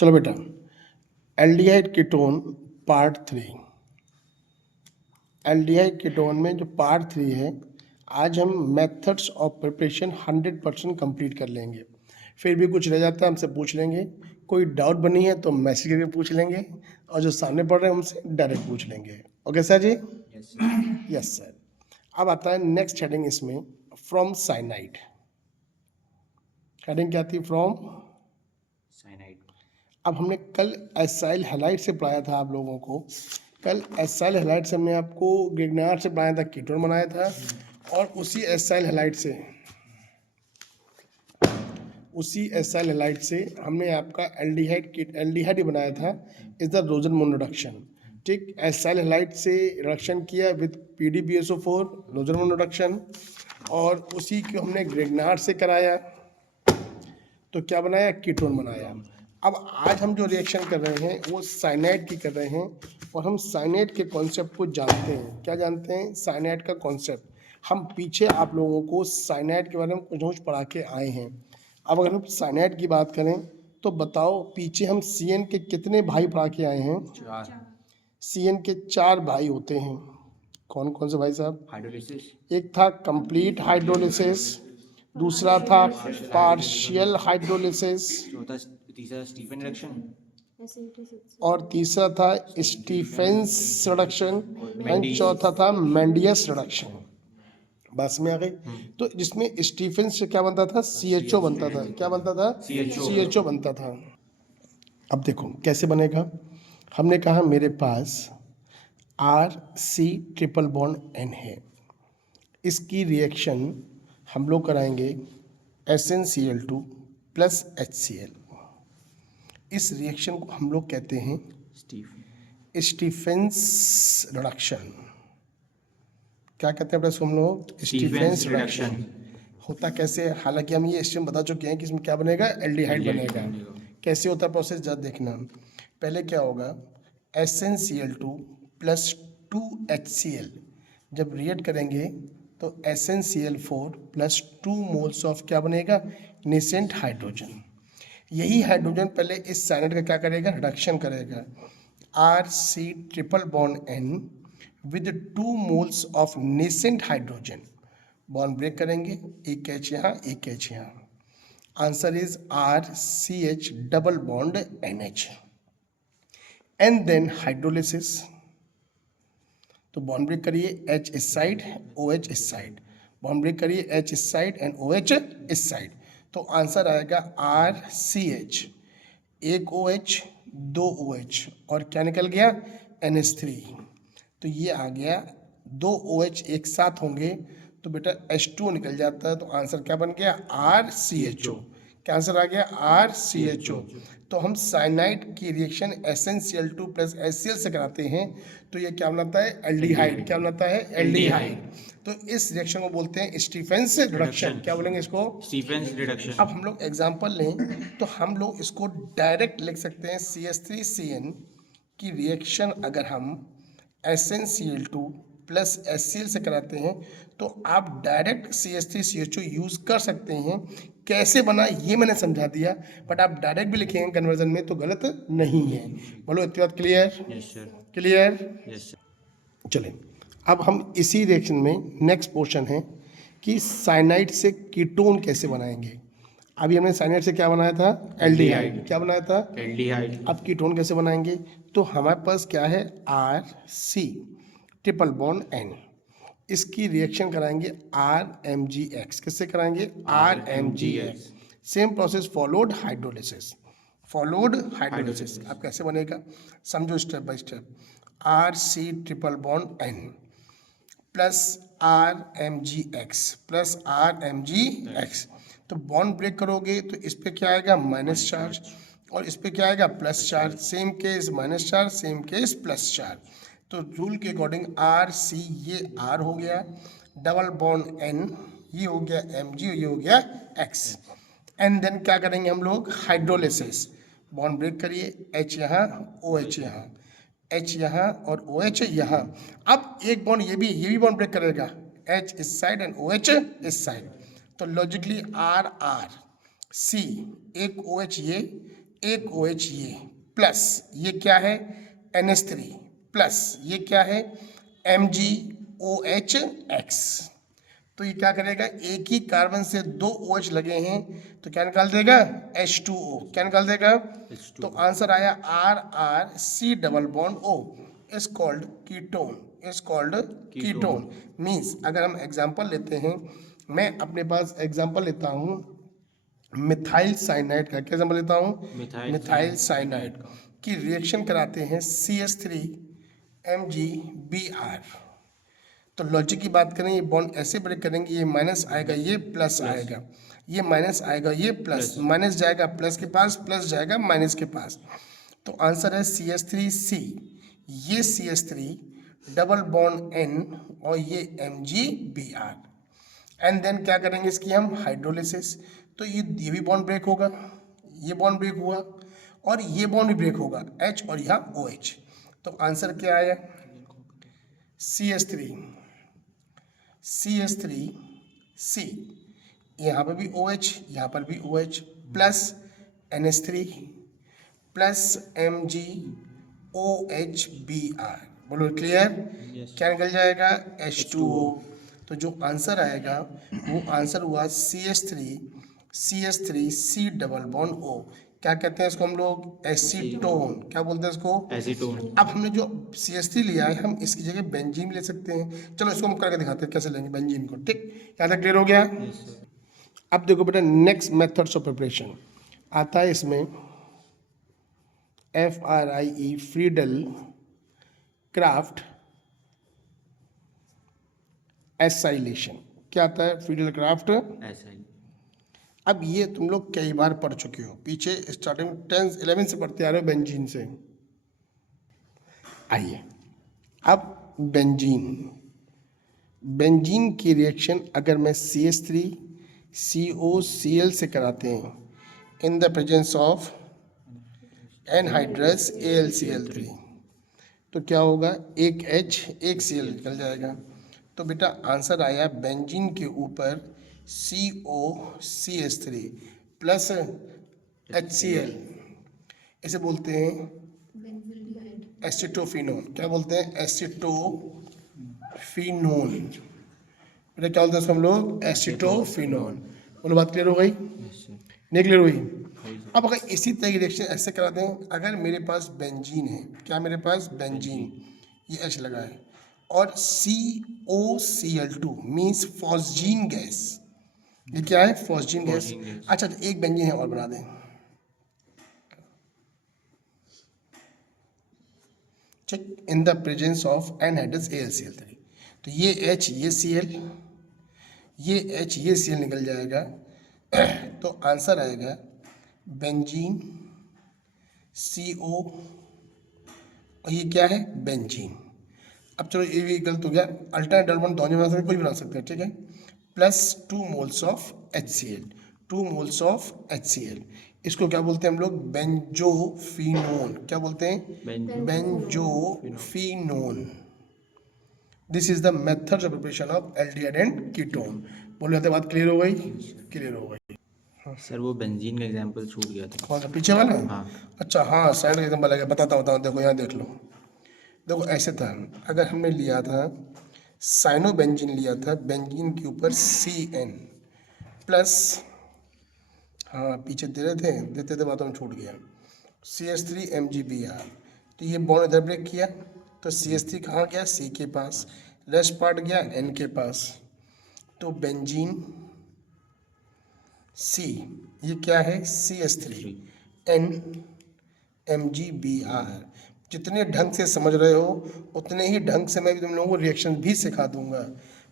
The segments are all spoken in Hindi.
चलो बेटा, aldehyde ketone part 3। Aldehyde ketone में जो पार्ट 3 है, आज हम मेथड्स ऑफ प्रिपरेशन 100% कंप्लीट कर लेंगे। फिर भी कुछ रह जाता है हमसे पूछ लेंगे, कोई डाउट बनी है तो मैसेज करके पूछ लेंगे, और जो सामने पढ़ रहे हैं हमसे डायरेक्ट पूछ लेंगे। Okay sir ji? Yes sir. अब आता है नेक्स्ट हेडिंग इसमें, फ्रॉम साइनाइड। हेडिंग क्या थी? From cyanide. अब हमने कल एसाइल हैलाइड से पढ़ाया था आप लोगों को। कल एसाइल हैलाइड से हमने आपको ग्रिग्नार्ड से पढ़ाया था, कीटोन बनाया था, और उसी एसाइल हैलाइड से हमने आपका एल्डिहाइड ही बनाया था, इज द रोजन मोन रिडक्शन। ठीक, एसाइल हैलाइड से रिडक्शन किया विद PDBSO4 रोजन मोन रिडक्शन, और उसी को हमने ग्रिग्नार्ड से कराया तो क्या बनाया? कीटोन बनाया। अब आज हम जो रिएक्शन कर रहे हैं वो साइनाइड की कर रहे हैं, और हम साइनाइड के कॉन्सेप्ट को जानते हैं। क्या जानते हैं? साइनाइड का कॉन्सेप्ट। हम पीछे आप लोगों को साइनाइड के बारे में कुछ पढ़ा के आए हैं। अब अगर हम साइनाइड की बात करें तो बताओ, पीछे हम CN के कितने भाई पढ़ा के आए हैं? 4। CN के 4 भाई होते हैं। कौन कौन से भाई साहब? हाइड्रोलिसिस, एक था कंप्लीट हाइड्रोलिसिस, दूसरा था पार्शियल हाइड्रोलिसिस, तीसरा स्टीफन रिडक्शन, और तीसरा था स्टीफेंस रिडक्शन, एंड चौथा था मेंडियस रिडक्शन। बस में आ गई। तो जिसमें स्टीफेंस से क्या बनता था? CHO बनता था। क्या बनता था? CHO बनता था। अब देखो कैसे बनेगा। हमने कहा मेरे पास RC ट्रिपल बॉन्ड N है, इसकी रिएक्शन हम लोग कराएंगे SnCl2 प्लस HCl। इस रिएक्शन को हम लोग कहते हैं स्टीफेंस रिडक्शन। क्या कहते हैं हम लोग? Stephen's reduction. होता कैसे है? हालांकि हम ये स्टेप बता चुके हैं कि इसमें क्या बनेगा? एल्डिहाइड बनेगा। कैसे होता है प्रोसेस, जरा देखना। पहले क्या होगा? SnCl2 प्लस 2HCl जब रिएक्ट करेंगे तो SnCl4 प्लस 2 मोल्स ऑफ क्या बनेगा? Nascent hydrogen. यही हाइड्रोजन पहले इस साइनाइड का क्या करेगा? रिडक्शन करेगा। RC triple bond N with 2 moles of nascent hydrogen, bond break करेंगे, एक H यहाँ, एक H यहाँ। Answer is RCH double bond NH। And then hydrolysis, तो बॉन्ड ब्रेक करिए, H इस साइड, OH इस साइड, बॉन्ड ब्रेक करिए, H इस साइड एंड OH इस साइड। तो आंसर आएगा RCH, एक OH, 2 OH, और क्या निकल गया? NH3। तो ये आ गया, 2 OH एक साथ होंगे तो बेटा H2 निकल जाता है। तो आंसर क्या बन गया? RCHO। क्या आंसर आ गया? RCHO। तो हम साइनाइड की रिएक्शन SnCl2 प्लस HCl से कराते हैं तो ये क्या बनाता है? एल्डिहाइड। क्या बनाता है? एल्डिहाइड। तो इस रिएक्शन को बोलते हैं स्टीफेंस रिडक्शन। क्या बोलेंगे इसको? Stephen's reduction. अब हम लोग एग्जांपल लें तो हम लोग इसको डायरेक्ट लिख सकते हैं। CH3CN की रिएक्शन अगर हम SnCl2 प्लस HCl से कराते हैं तो आप डायरेक्ट CH3CHO यूज़ कर सकते हैं। कैसे बना ये मैंने समझा दिया, बट आप डायरेक्ट भी लिखेंगे कन्वर्जन में तो गलत नहीं है। बोलो इतनी बात clear? Yes sir. Clear? Yes sir. चलें, अब हम इसी रिएक्शन में नेक्स्ट पोर्शन है कि साइनाइड से कीटोन कैसे बनाएंगे। अभी हमने साइनाइड से क्या बनाया था? एल्डिहाइड। क्या बनाया था? एल्डिहाइड। अब कीटोन कैसे बनाएंगे? तो हमारे पास क्या है? RC ट्रिपल बॉन्ड N, इसकी रिएक्शन कराएंगे RMgX। किससे कराएंगे? RMgX। Same process followed hydrolysis. अब कैसे बनेगा समझो step by step. RC triple bond N plus RMgX तो बॉन्ड ब्रेक करोगे तो इस पे क्या आएगा? माइनस चार्ज, और इस पे क्या आएगा? Plus charge. Same case minus charge, same case plus charge. तो रूल के अकॉर्डिंग RC ये R हो गया, डबल बॉन्ड N ये हो गया Mg, ये हो गया X। एंड देन क्या करेंगे हम लोग? हाइड्रोलिसिस। बॉन्ड ब्रेक करिए, H यहाँ, OH यहाँ, H यहाँ और OH यहाँ। अब एक बॉन्ड ये भी बॉन्ड ब्रेक करेगा, H इस साइड एंड OH इस साइड। तो लॉजिकली RR C, एक OH ये, एक OH ये प्लस ये क्या है NH3 प्लस ये क्या है MgOH-X। तो ये क्या करेगा, एक ही कार्बन से दो OH लगे हैं तो क्या निकाल देगा H2O। क्या निकाल देगा, तो आंसर आया RR C double bond O is called ketone, is called ketone. Means अगर हम एग्जांपल लेते हैं, मैं अपने पास एग्जांपल लेता हूँ मिथाइल साइनाइड का। क्या एग्जांपल लेता हूँ, मिथाइल साइनाइड की रिएक्शन कराते हैं CH3MgBr। तो लॉजिक की बात करें, ये बॉन्ड ऐसे ब्रेक करेंगे, ये माइनस आएगा ये प्लस आएगा, ये माइनस आएगा ये प्लस, माइनस जाएगा प्लस के पास, प्लस जाएगा माइनस के पास। तो आंसर है CH3C। ये CH3 डबल बॉन्ड N और ये MgBr। एंड देन क्या करेंगे इसकी हम हाइड्रोलिसिस। तो ये भी बॉन्ड ब्रेक होगा, ये बॉन्ड ब्रेक हुआ और ये बॉन्ड भी ब्रेक होगा H और यहाँ OH। तो आंसर क्या आया CH3C। यहाँ पर भी OH, यहाँ पर भी OH plus NH3 plus MgOHBr। बोलो क्लियर। क्या निकल जाएगा H2O। तो जो आंसर आएगा वो आंसर हुआ CH3C डबल बॉन्ड O। क्या कहते हैं इसको हम लोग, एसीटोन। क्या बोलते हैं इसको, एसीटोन। अब हमने जो CH3 लिया है हम इसकी जगह बेंजीन ले सकते हैं। चलो इसको हम करके दिखाते हैं कैसे लेंगे बेंजीन को। ठीक, यहाँ तक क्लियर हो गया। अब देखो बेटा नेक्स्ट मेथड्स ऑफ प्रिपरेशन आता है इसमें FRIE फ्रीडल क्राफ्ट एसाइलेशन। क्या आता है फ्रीडल क्राफ्ट। ऐसा ही। अब ये तुम लोग कई बार पढ़ चुके हो, पीछे स्टार्टिंग 10 11 से पढ़ते आ रहे हो बेंजीन से। आइए अब बेंजीन की रिएक्शन अगर मैं CH3COCl से कराते हैं इन the presence of anhydrous AlCl3 तो क्या होगा, एक H एक Cl निकल जाएगा। तो बेटा आंसर आया बेंजीन के ऊपर COCH3 प्लस HCl, इसे बोलते हैं एसिटोफिनोन। क्या बोलते हैं, एसिटोफिनोन। बेटा क्या बोलते हैं इसको हम लोग, एसिटोफिनोन। बोलो बात क्लियर हो गई, नहीं क्लियर हुई। अब अगर इसी तरह की रिएक्शन ऐसे करा दें, अगर मेरे पास बेंजीन है, क्या मेरे पास बेंजीन, ये H लगा है और COCl2 मीन्स फॉस्जीन गैस। ये क्या है, फॉस्जीन गैस। अच्छा एक बेंजीन है और बना दें, check in the presence of anhydrous AlCl3। तो ये H ये Cl, ये H ये Cl निकल जाएगा। तो आंसर आएगा बेंजीन CO और ये क्या है बेंजीन। अब चलो ये भी गलत हो गया, अल्टरनेट डबल बॉन्ड दोनों बना सकते हैं, कोई भी बना सकते हैं, ठीक है। Plus 2 moles of HCl, 2 moles of HCl। इसको क्या बोलते हैं हम लोग, बेंजोफिनोन। क्या बोलते हैं, benzophenone. This is the method of preparation of aldehyde and ketone. बोल रहे थे, बात क्लियर हो गई, क्लियर हो गई। सर वो बेंजीन का एग्जांपल छूट गया था। कौन सा, पीछे वाला। हाँ। अच्छा हाँ, साइड का एग्जाम्पल लगा, बताता हूँ। देखो यहाँ देख लो, देखो ऐसे था, अगर हमने लिया था साइनोबेंजीन लिया था, बेंजीन के ऊपर CN प्लस, हाँ पीछे दे रहे थे, देते थे बातों में छूट गया, CH3MgBr। तो ये बॉन्ड इधर ब्रेक किया तो CH3 कहाँ गया, C के पास, रेस्ट पार्ट गया N के पास। तो बेंजीन C, ये क्या है CH3NMgBr। जितने ढंग से समझ रहे हो उतने ही ढंग से मैं भी तुम लोगों को रिएक्शन भी सिखा दूंगा,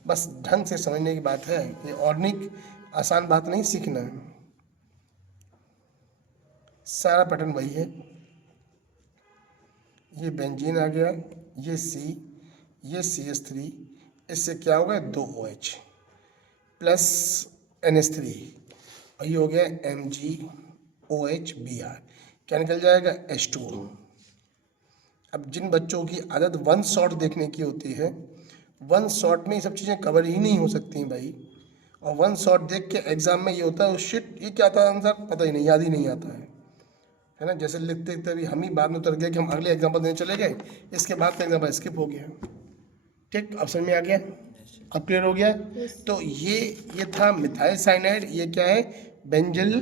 बस ढंग से समझने की बात है, ये ऑर्गेनिक आसान बात नहीं सीखना है, सारा पैटर्न वही है। ये बेंजीन आ गया, ये C, ये CH3, इससे क्या हो गया 2 OH प्लस NH3 और ये हो गया MgOHBr। क्या निकल जाएगा, H2O। अब जिन बच्चों की आदत वन शॉट देखने की होती है, वन शॉट में ये सब चीज़ें कवर ही नहीं हो सकती भाई। और वन शॉट देख के एग्जाम में ये होता है, शिट ये क्या था आंसर, पता ही नहीं, याद ही नहीं आता है। है ना, जैसे लिखते लिखते अभी हम ही बाद में उतर गए कि हम अगले एग्जाम्पल देने चले गए, इसके बाद का एग्जाम्पल स्किप हो गया। ठीक, अब समझ में आ गया, अब क्लियर हो गया। तो ये था मिथाइल साइनाइड, ये क्या है, बेंजल,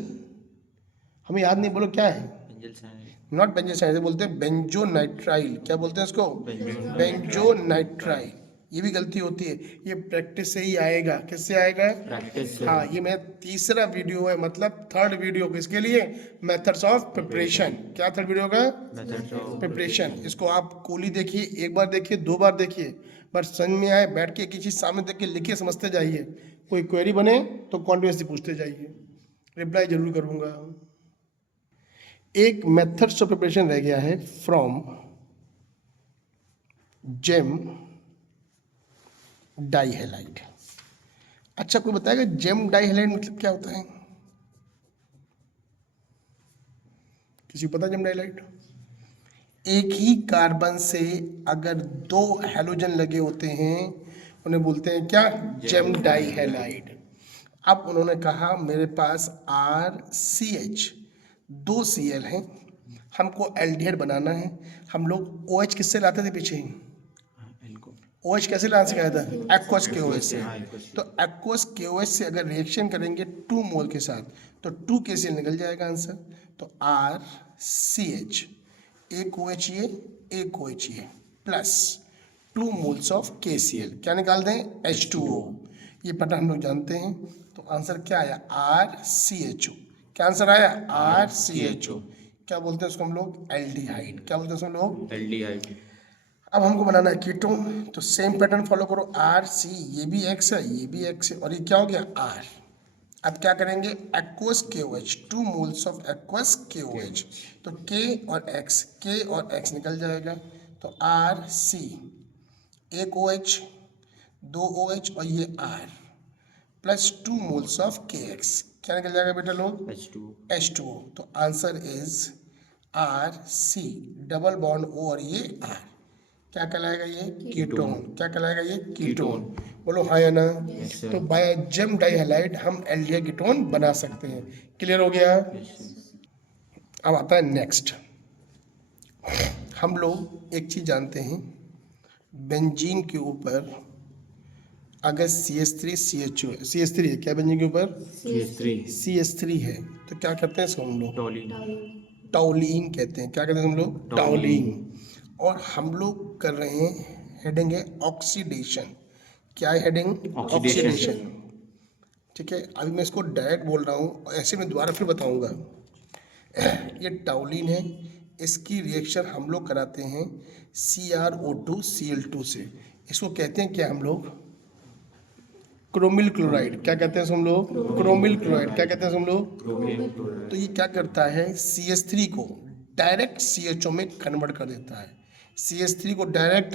हमें याद नहीं, बोलो क्या है, benzyl cyanide, not benzyl cyanide, बोलते हैं बेंजोनाइट्राइल, क्या बोलते हैं इसको, बेंजोनाइट्राइल। ये भी गलती होती है, ये प्रैक्टिस से ही आएगा, किससे आएगा, प्रैक्टिस से। हाँ, ये मेरा तीसरा वीडियो है, मतलब थर्ड वीडियो किसके लिए, मेथड्स ऑफ प्रिपरेशन। क्या थर्ड वीडियो का, मेथड्स ऑफ प्रिपरेशन। इसको आप कूली देखिए, एक बार देखिए, 2 बार देखिए, बस समझ में आए, बैठ के एक ही चीज सामने देख के लिखिए, समझते जाइए। कोई क्वेरी बने तो कॉन्टिन्यूसली पूछते जाइए, रिप्लाई जरूर करूंगा। एक मेथड्स ऑफ प्रिपरेशन रह गया है, फ्रॉम जेम डाइहैलाइड। अच्छा, कोई बताएगा जेम डाइहैलाइड मतलब क्या होता है, किसी को पता जेम डाइहैलाइड? एक ही कार्बन से अगर 2 हैलोजन लगे होते हैं उन्हें बोलते हैं क्या, जेम डाइहैलाइड। अब उन्होंने कहा मेरे पास RCH 2 Cl हैं, हमको एल्डिहाइड बनाना है। हम लोग OH किससे लाते थे पीछे, इनको OH कैसे लाना सिखाया था, एक्वस KOH से। हाँ, aqueous तो एक्वस KOH से अगर रिएक्शन करेंगे 2 मोल के साथ तो 2 KCl निकल जाएगा आंसर। तो RCH, एक OH ये, एक OH ये, प्लस 2 मोल्स ऑफ KCl, क्या निकाल दें, H2O। ये पता हम लोग जानते हैं। तो आंसर क्या आया, RCHO। क्या आंसर आया, RCHO। क्या बोलते हैं उसको हम लोग, एल्डिहाइड। क्या बोलते हैं उसको हम लोग, एल्डिहाइड। अब हमको बनाना है कीटोन, तो सेम पैटर्न फॉलो करो, RC, ये भी X है, ये भी X है, और ये क्या हो गया, R। अब क्या करेंगे, aqueous KOH, 2 moles of aqueous KOH, तो K और X, K और X निकल जाएगा। तो RC, एक OH, 2 OH, और ये R, plus 2 moles of KX, क्या निकल जाएगा बेटा लोग, H2O। H2O। तो answer is RC, double bond O और ये R, क्या कहलाएगा ये, कीटोन। क्या कहलाएगा ये, कीटोन। बोलो हाँ या ना। Yes, sir। तो बाय जेम डाइहैलाइड हम एल्डिहाइड कीटोन बना सकते हैं। क्लियर हो गया। Yes, sir। अब आता है नेक्स्ट, हम लोग एक चीज जानते हैं, बेंजीन के ऊपर अगर CH3 है, CH3 है, क्या बेंजीन के ऊपर, CH3 CH3 है, तो क्या कहते हैं इसको हम लोग, टॉलिन। टाउलिन कहते हैं। क्या कहते हैं हम लोग, टाउलिन। टाउलिन। और हम लोग कर रहे हैं, हेडिंग है ऑक्सीडेशन। क्या है हेडिंग, ऑक्सीडेशन। ठीक है, अभी मैं इसको डायरेक्ट बोल रहा हूँ, ऐसे मैं दोबारा फिर बताऊंगा। ये टाउलिन है, इसकी रिएक्शन हम लोग कराते हैं CrO2Cl2 से। इसको कहते हैं क्या हम लोग, क्रोमिल क्लोराइड। क्या कहते हैं इसको हम लोग, क्रोमिल क्लोराइड। क्या कहते हैं इसको हम लोग, क्रोमियम क्लोराइड। तो ये क्या करता है, CH3 को डायरेक्ट CHO में कन्वर्ट कर देता है। CH3 को डायरेक्ट,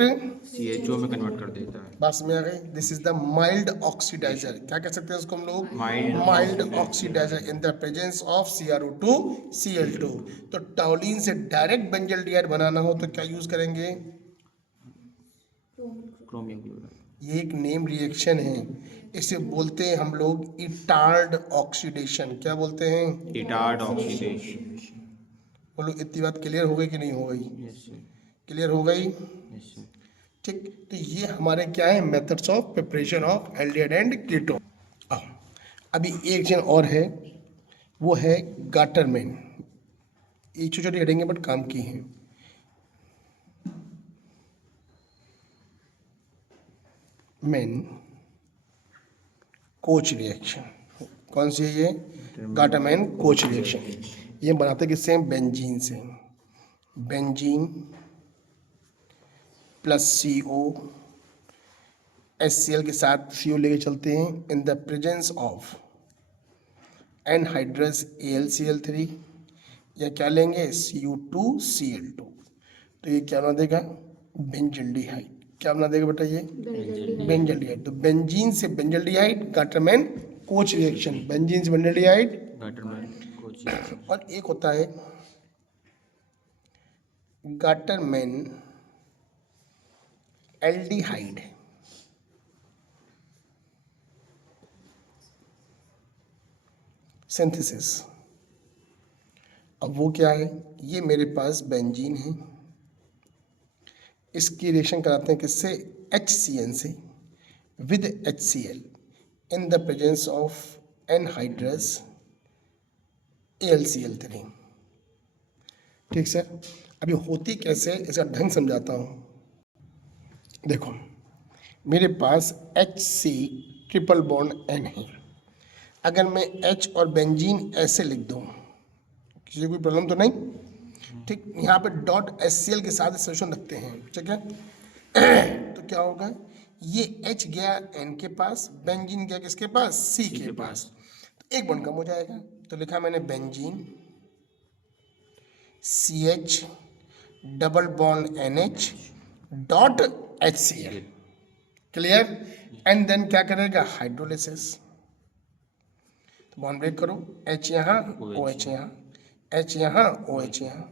CHO में कन्वर्ट कर देता है। बस में आ गई, this is the mild oxidizer. क्या कह सकते हैं इसको हम लोग, Mild mild oxidizer in the presence of CrO2Cl2। तो टाउलिन से डायरेक्ट बेंजल डिहाइड बनाना हो तो क्या यूज करेंगे, क्रोमियम क्लोराइड। ये एक नेम रिएक्शन है, इसे बोलते हैं हम लोग इटार्ड ऑक्सीडेशन। क्या बोलते हैं, इटार्ड ऑक्सीडेशन। बोलो इतनी बात क्लियर हो गई कि नहीं हो गई, यस सर। क्लियर हो गई। Yes sir. ठीक, तो ये हमारे क्या है, methods of preparation of aldehyde and ketone. अभी एक चीज और है, वो है गाटरमैन। ये छोटी छोटी हेडिंग बट काम की हैं। मैन कोच रिएक्शन, कौन सी है ये, गाटरमैन कोच रिएक्शन। ये बनाते किससे हैं, बेंजीन से। बेंजीन प्लस CO, HCl के साथ CO लेके चलते हैं इन the presence of anhydrous AlCl3, या क्या लेंगे, Cu2Cl2। तो ये क्या बना देगा, बेंजल्डिहाइड। क्या बना देगा बेटा ये, बेंजल्डिहाइड। तो बेंजीन से benzaldehyde, Gattermann coach reaction, benzene से बेंजल्डिहाइड। Gattermann coach. और एक होता है गाटरमैन एल्डिहाइड, सिंथेसिस। अब वो क्या है, ये मेरे पास बेंजीन है, इसकी रिएक्शन कराते हैं किससे, HCN से with HCl in the presence of anhydrous AlCl3। ठीक सर, अभी होती कैसे इसका ढंग समझाता हूँ। देखो मेरे पास HC ट्रिपल बॉन्ड N है, अगर मैं H और बेंजीन ऐसे लिख दूँ किसी कोई प्रॉब्लम तो नहीं, ठीक। यहाँ पे डॉट HCl के साथ सोल्यूशन रखते हैं, ठीक है। तो क्या होगा, ये H गया N के पास, बेंजीन गया किसके पास, C के पास, तो एक बॉन्ड कम हो जाएगा। तो लिखा मैंने benzene CH double bond NH dot HCl, clear. And then क्या करेगा, हाइड्रोलिसिस। तो बॉन्ड ब्रेक करो, H यहाँ OH यहाँ, H यहाँ OH यहाँ,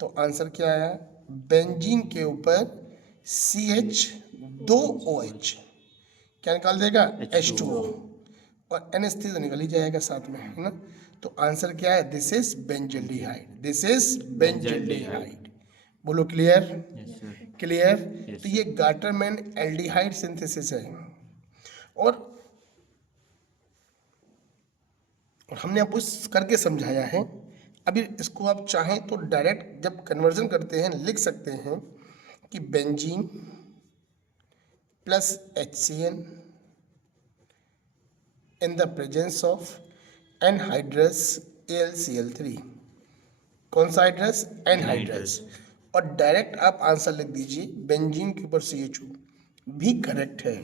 तो आंसर क्या आया, बेंजीन के ऊपर CH 2 OH क्या निकाल देगा, H2O, और NH3 तो निकल ही जाएगा साथ में, है ना। तो आंसर क्या है, this is benzaldehyde, this is benzaldehyde. बोलो clear, yes sir, clear. Yes, तो ये गाटरमैन एल्डिहाइड सिंथेसिस है, और हमने आपको करके समझाया है। अभी इसको आप चाहें तो डायरेक्ट जब कन्वर्जन करते हैं लिख सकते हैं कि benzene plus HCN in the presence of anhydrous AlCl3। कौन सा हाइड्रस, एनहाइड्रस, और डायरेक्ट आप आंसर लिख दीजिए बेंजीन के ऊपर CHO, भी करेक्ट है,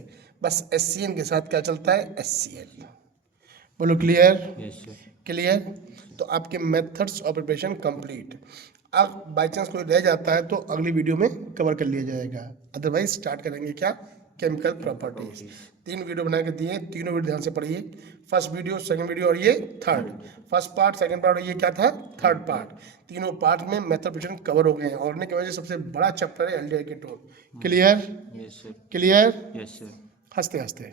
बस HCN के साथ क्या चलता है, HCl। बोलो क्लियर, यस सर, क्लियर। तो आपके मेथड्स ऑफ प्रिपरेशन कंप्लीट। अब बाई चांस कोई रह जाता है तो अगली वीडियो में कवर कर लिया जाएगा, अदरवाइज स्टार्ट करेंगे क्या, केमिकल प्रॉपर्टीज। 3 वीडियो बना के दिए, तीनों वीडियो ध्यान से पढ़िए, फर्स्ट वीडियो, सेकंड वीडियो और ये third, first part, second part और ये क्या था, थर्ड पार्ट। तीनों पार्ट में मेथड प्रिपरेशन कवर हो गए हैं, और की वजह से सबसे बड़ा चैप्टर है aldehyde ketone. Clear, yes sir, clear, yes sir. हंसते हंसते।